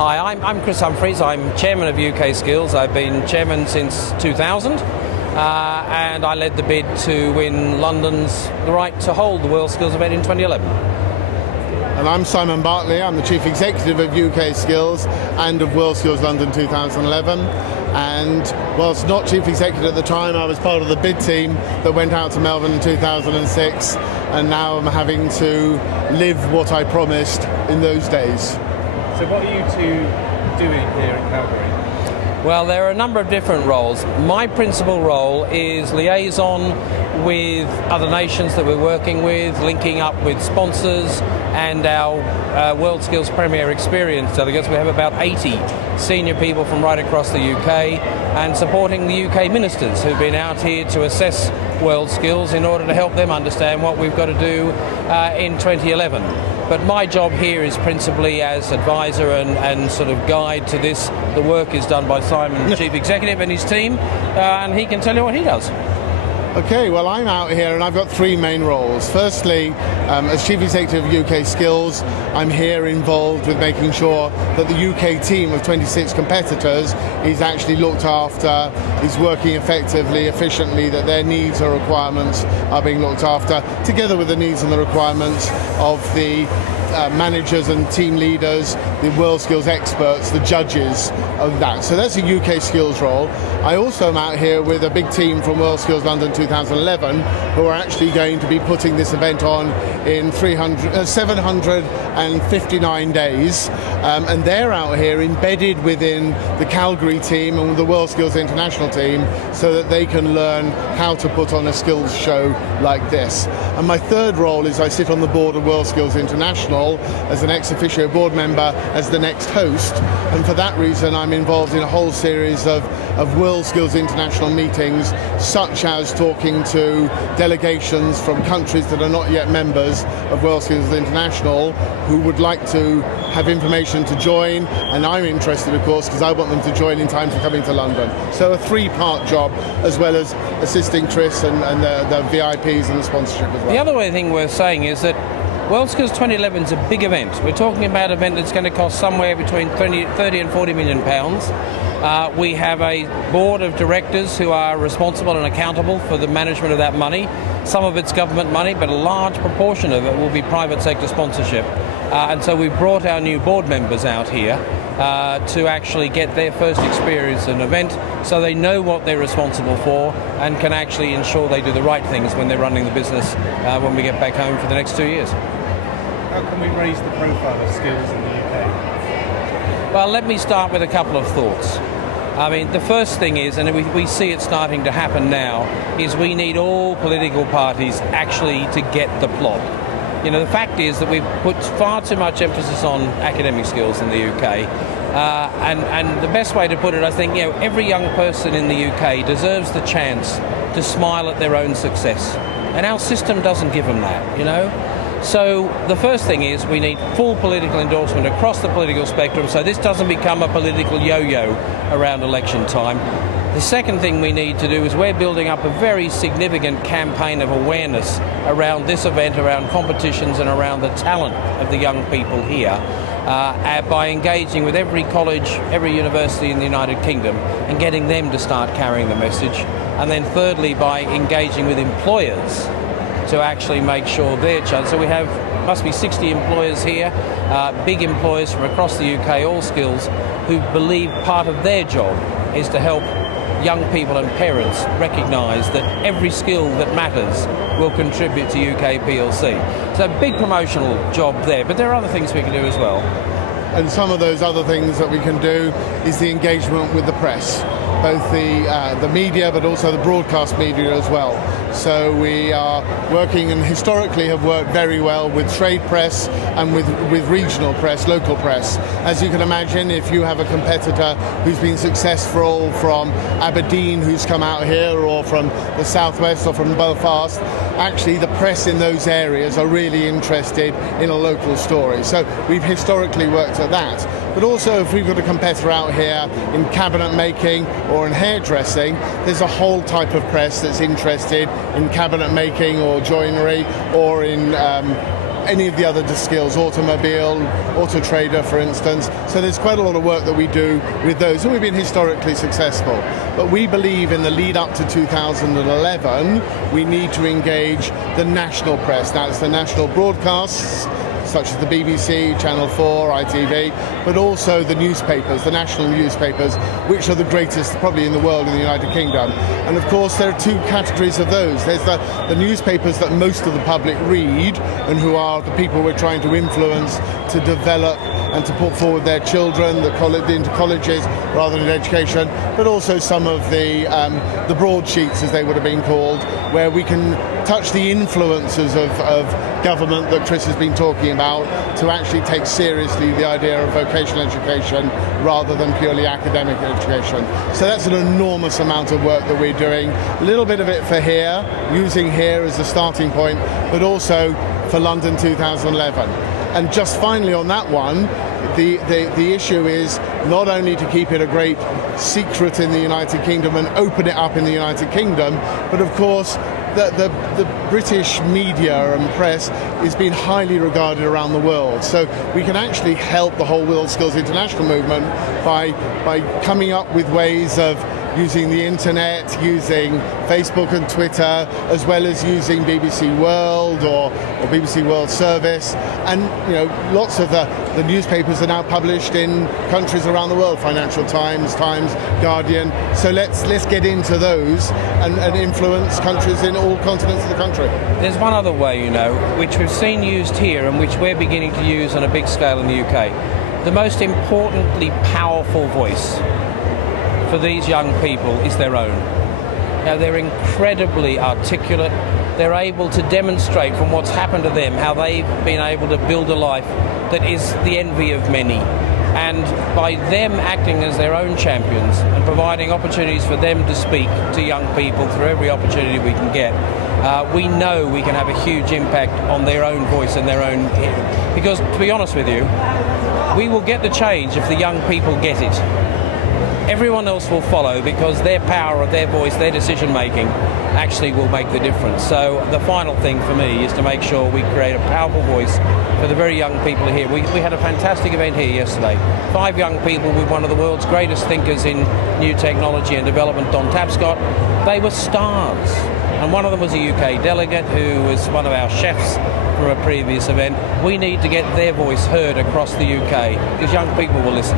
Hi, I'm Chris Humphries. I'm chairman of UK Skills. I've been chairman since 2000, and I led the bid to win London's the right to hold the WorldSkills event in 2011. And I'm Simon Bartley. I'm the Chief Executive of UK Skills and of WorldSkills London 2011. And whilst not Chief Executive at the time, I was part of the bid team that went out to Melbourne in 2006, and now I'm having to live what I promised in those days. So what are you two doing here in Calgary? Well, there are a number of different roles. My principal role is liaison with other nations that we're working with, linking up with sponsors and our WorldSkills Premier Experience delegates. We have about 80 senior people from right across the UK, and supporting the UK ministers who've been out here to assess WorldSkills in order to help them understand what we've got to do in 2011. But my job here is principally as advisor and sort of guide to this. The work is done by Simon, the Chief Executive, and his team, and he can tell you what he does. Okay, well, I'm out here and I've got three main roles. Firstly, as Chief Executive of UK Skills, I'm here involved with making sure that the UK team of 26 competitors is actually looked after, is working effectively, efficiently, that their needs or requirements are being looked after, together with the needs and the requirements of the managers and team leaders, the WorldSkills experts, the judges of that. So that's a UK Skills role. I also am out here with a big team from WorldSkills London 2011 who are actually going to be putting this event on in 759 days, and they're out here embedded within the Calgary team and the WorldSkills International team so that they can learn how to put on a skills show like this. And my third role is I sit on the board of WorldSkills International as an ex officio board member as the next host, and for that reason I'm involved in a whole series of WorldSkills International meetings, such as talking to delegations from countries that are not yet members of WorldSkills International who would like to have information to join, and I'm interested, of course, because I want them to join in time for coming to London. So a three-part job, as well as assisting Tris and the VIPs and the sponsorship as well. The other thing worth saying is that WorldSkills 2011 is a big event. We're talking about an event that's going to cost somewhere between 30 and 40 million pounds. We have a board of directors who are responsible and accountable for the management of that money. Some of it's government money, but a large proportion of it will be private sector sponsorship. And so we've brought our new board members out here to actually get their first experience in an event, so they know what they're responsible for and can actually ensure they do the right things when they're running the business when we get back home for the next 2 years. How can we raise the profile of skills in the UK? Well, let me start with a couple of thoughts. I mean, the first thing is, and we see it starting to happen now, is we need all political parties actually to get the plot. You know, the fact is that we've put far too much emphasis on academic skills in the UK. And the best way to put it, I think, you know, every young person in the UK deserves the chance to smile at their own success. And our system doesn't give them that, you know. So the first thing is we need full political endorsement across the political spectrum, so this doesn't become a political yo-yo around election time. The second thing we need to do is we're building up a very significant campaign of awareness around this event, around competitions and around the talent of the young people here, by engaging with every college, every university in the United Kingdom and getting them to start carrying the message. And then thirdly, by engaging with employers to actually make sure their chance. So we have, must be 60 employers here, big employers from across the UK, all skills, who believe part of their job is to help young people and parents recognise that every skill that matters will contribute to UK PLC. So big promotional job there, but there are other things we can do as well. And some of those other things that we can do is the engagement with the press, both the media but also the broadcast media as well. So we are working and historically have worked very well with trade press and with regional press, local press. As you can imagine, if you have a competitor who's been successful from Aberdeen who's come out here, or from the southwest or from Belfast, actually the press in those areas are really interested in a local story. So we've historically worked at that. But also if we've got a competitor out here in cabinet making or in hairdressing, there's a whole type of press that's interested in cabinet making or joinery or in any of the other skills, automobile, auto trader, for instance. So there's quite a lot of work that we do with those, and we've been historically successful. But we believe in the lead up to 2011, we need to engage the national press. That's the national broadcasts, such as the BBC, Channel 4, ITV, but also the newspapers, the national newspapers, which are the greatest probably in the world in the United Kingdom. And of course there are two categories of those. There's the newspapers that most of the public read and who are the people we're trying to influence to develop and to put forward their children into colleges rather than education, but also some of the broadsheets, as they would have been called, where we can touch the influences of government that Chris has been talking about to actually take seriously the idea of vocational education rather than purely academic education. So that's an enormous amount of work that we're doing. A little bit of it for here, using here as a starting point, but also for London 2011. And just finally on that one, the issue is not only to keep it a great secret in the United Kingdom and open it up in the United Kingdom, but of course the British media and press is being highly regarded around the world. So we can actually help the whole WorldSkills International movement by coming up with ways of using the internet, using Facebook and Twitter, as well as using BBC World or BBC World Service. And lots of the newspapers are now published in countries around the world, Financial Times, Guardian. So let's get into those and influence countries in all continents of the country. There's one other way, which we've seen used here and which we're beginning to use on a big scale in the UK. The most importantly powerful voice for these young people is their own. Now, they're incredibly articulate. They're able to demonstrate from what's happened to them how they've been able to build a life that is the envy of many. And by them acting as their own champions and providing opportunities for them to speak to young people through every opportunity we can get, we know we can have a huge impact on their own voice and their own... Because, to be honest with you, we will get the change if the young people get it. Everyone else will follow because their power of their voice, their decision making actually will make the difference. So the final thing for me is to make sure we create a powerful voice for the very young people here. We had a fantastic event here yesterday. 5 young people with one of the world's greatest thinkers in new technology and development, Don Tapscott. They were stars. And one of them was a UK delegate who was one of our chefs from a previous event. We need to get their voice heard across the UK because young people will listen.